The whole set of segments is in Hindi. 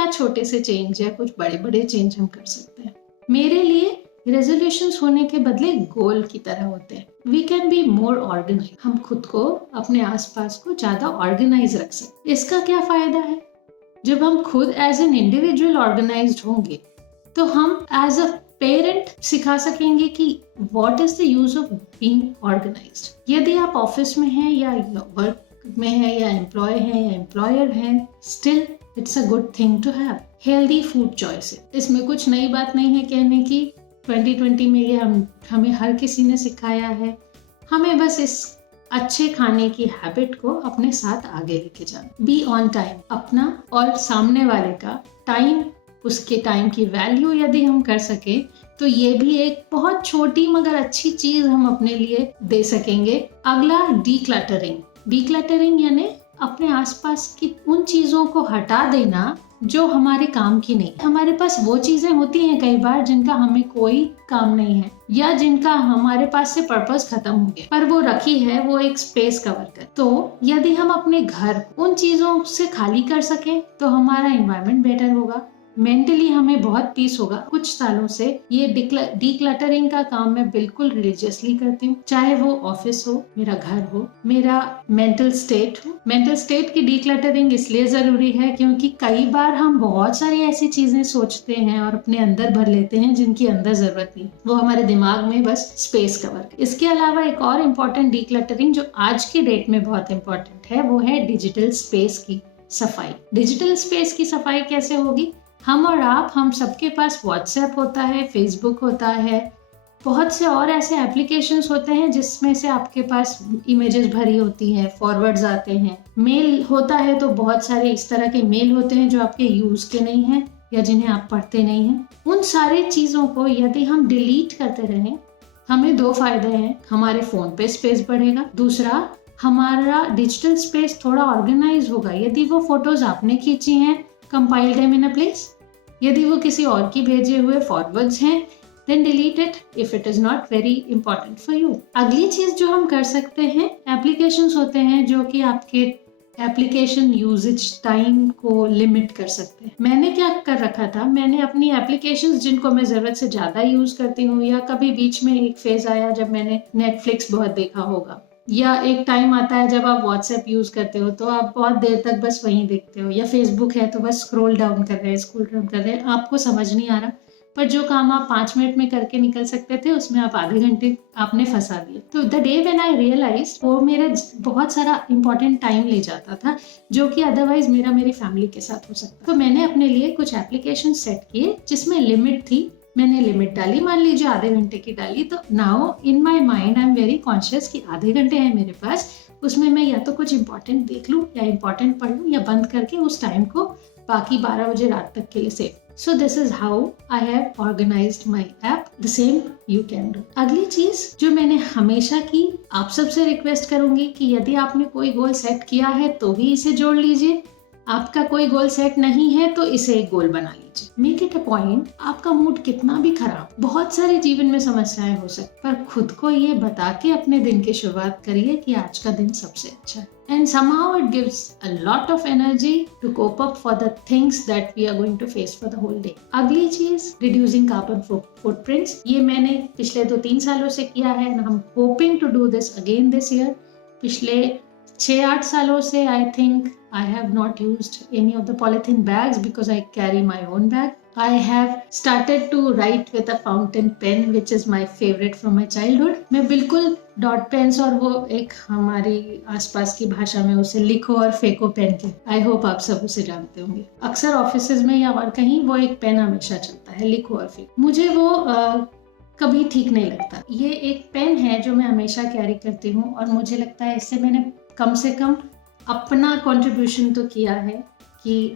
क्या छोटे से चेंज या कुछ बड़े बड़े चेंज हम कर सकते हैं। मेरे लिए रेजोल्यूशंस होने के बदले गोल की तरह होते हैं। We can be more organize. हम खुद को, अपने आसपास को ज्यादा ऑर्गेनाइज रख सकते। इसका क्या फायदा है? जब हम खुद एज एन इंडिविजुअल ऑर्गेनाइज्ड होंगे तो हम एज अ पेरेंट सिखा सकेंगे कि what is the use of being organized. यदि आप ऑफिस में हैं या वर्क में हैं या एम्प्लॉय हैं या एम्प्लॉयर हैं, still it's a good thing to have healthy food choices. इसमें कुछ नई बात नहीं है कहने की। 2020 में ये हमें हर किसी ने सिखाया है। हमें बस इस अच्छे खाने की हैबिट को अपने साथ आगे लेके जाना। Be on time. अपना और सामने वाले का टाइम, उसके टाइम की वैल्यू यदि हम कर सके तो ये भी एक बहुत छोटी मगर अच्छी चीज हम अपने लिए दे सकेंगे। अगला डीक्लटरिंग। डीक्लटरिंग यानी अपने आसपास की उन चीजों को हटा देना जो हमारे काम की नहीं। हमारे पास वो चीजें होती हैं कई बार जिनका हमें कोई काम नहीं है या जिनका हमारे पास से पर्पस खत्म हो गया, पर वो रखी है, वो एक स्पेस कवर कर। तो यदि हम अपने घर उन चीजों से खाली कर सके तो हमारा एनवायरनमेंट बेटर होगा, मेंटली हमें बहुत पीस होगा। कुछ सालों से ये डीक्लटरिंग का काम मैं बिल्कुल रिलीजियसली करती हूँ, चाहे वो ऑफिस हो, मेरा घर हो, मेरा मेंटल स्टेट हो। मेंटल स्टेट की डीक्लटरिंग इसलिए जरूरी है क्योंकि कई बार हम बहुत सारी ऐसी चीजें सोचते हैं और अपने अंदर भर लेते हैं जिनकी अंदर जरूरत नहीं, वो हमारे दिमाग में बस स्पेस कवर। इसके अलावा एक और इम्पोर्टेंट डीक्लटरिंग जो आज की डेट में बहुत इम्पोर्टेंट है वो है डिजिटल स्पेस की सफाई। डिजिटल स्पेस की सफाई कैसे होगी? हम और आप, हम सबके पास व्हाट्सएप होता है, फेसबुक होता है, बहुत से और ऐसे एप्लीकेशंस होते हैं जिसमें से आपके पास इमेजेस भरी होती हैं, फॉरवर्ड्स आते हैं। मेल होता है तो बहुत सारे इस तरह के मेल होते हैं जो आपके यूज के नहीं हैं या जिन्हें आप पढ़ते नहीं हैं। उन सारी चीजों को यदि हम डिलीट करते रहें, हमें दो फायदे हैं। हमारे फोन पे स्पेस बढ़ेगा, दूसरा हमारा डिजिटल स्पेस थोड़ा ऑर्गेनाइज होगा। यदि वो फोटोज आपने खींची हैं, compile them in a place. यदि वो किसी और की भेजे हुए फॉरवर्ड्स हैं, then delete it if it is not very important for you. अगली चीज जो हम कर सकते हैं, एप्लीकेशंस होते हैं जो कि आपके एप्लीकेशन यूजेज टाइम को लिमिट कर सकते हैं। मैंने क्या कर रखा था, मैंने अपनी एप्लीकेशंस जिनको मैं जरूरत से ज्यादा यूज करती हूँ या कभी बीच में एक फेज आया जब मैंने नेटफ्लिक्स बहुत देखा होगा, या एक टाइम आता है जब आप व्हाट्सएप यूज करते हो तो आप बहुत देर तक बस वहीं देखते हो, या फेसबुक है तो बस स्क्रॉल डाउन कर रहे हैं, आपको समझ नहीं आ रहा, पर जो काम आप 5 मिनट में करके निकल सकते थे उसमें आप आधे घंटे आपने फंसा दिए। तो the day when I realize वो मेरे बहुत सारा इंपॉर्टेंट टाइम ले जाता था जो कि अदरवाइज मेरी फैमिली के साथ हो सकता। तो मैंने अपने लिए कुछ एप्लीकेशन सेट किए जिसमें लिमिट थी। मैंने लिमिट डाली, मान लीजिए आधे घंटे की डाली, तो now in my mind I am very conscious कि आधे घंटे है मेरे पास, उसमें मैं या तो कुछ इंपॉर्टेंट देख लूं या इंपॉर्टेंट पढ़ लूं या बंद करके उस टाइम को बाकी 12 बजे रात तक के लिए save. So this is how I have organized my app. The same you can do. अगली चीज जो मैंने हमेशा की, आप सबसे रिक्वेस्ट करूंगी कि यदि आपने कोई गोल सेट किया है तो भी इसे जोड़ लीजिए। आपका कोई गोल सेट नहीं है तो इसे एक गोल बना लीजिए। Make it a point. आपका मूड कितना भी खराब, बहुत सारे जीवन में समस्याएं हो सकती, पर खुद को ये बता के अपने दिन की शुरुआत करिए कि आज का दिन सबसे अच्छा है। And somehow it gives a lot of energy to cope up for the things that we are going to face for the whole day. अगली चीज, reducing carbon footprints। ये मैंने पिछले 2-3 सालों से किया है and I'm hoping to do this again this year। पिछले 6-8 सालों से I think I have not used any of the polythene bags because I carry my own bag. I have started to write with a fountain pen which is my favorite from my childhood. मैं बिल्कुल डॉट पेन्स और वो एक हमारी आसपास की भाषा में उसे लिखो और फेंको पेन के, आई होप आप सब उसे जानते होंगे। अक्सर ऑफिसेज में या और कहीं वो एक पेन हमेशा चलता है, लिखो और फेंको। मुझे वो कभी ठीक नहीं लगता। ये एक पेन है जो मैं हमेशा कैरी करती हूँ और मुझे लगता है इससे मैंने कम से कम अपना कंट्रीब्यूशन तो किया है कि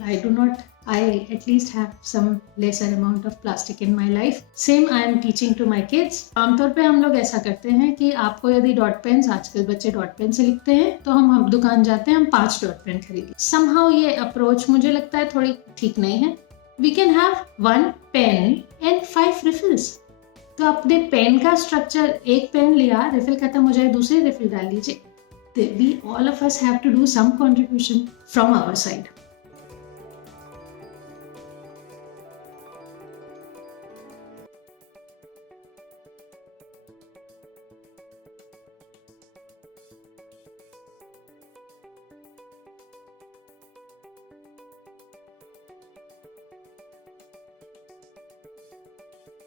I at least have some lesser amount of plastic in my life. Same I am teaching to my kids. आमतौर पे हम लोग ऐसा करते हैं कि आपको यदि डॉट पेन्स, आजकल बच्चे डॉट पेन से लिखते हैं, तो हम दुकान जाते हैं, हम 5 डॉट पेन खरीदें। Somehow ये अप्रोच मुझे लगता है थोड़ी ठीक नहीं है। We can have 1 pen and 5 refills. तो अपने पेन का स्ट्रक्चर, एक पेन लिया, रिफिल खत्म हो जाए, दूसरी रिफिल डाल लीजिए। We all of us have to do some contribution from our side.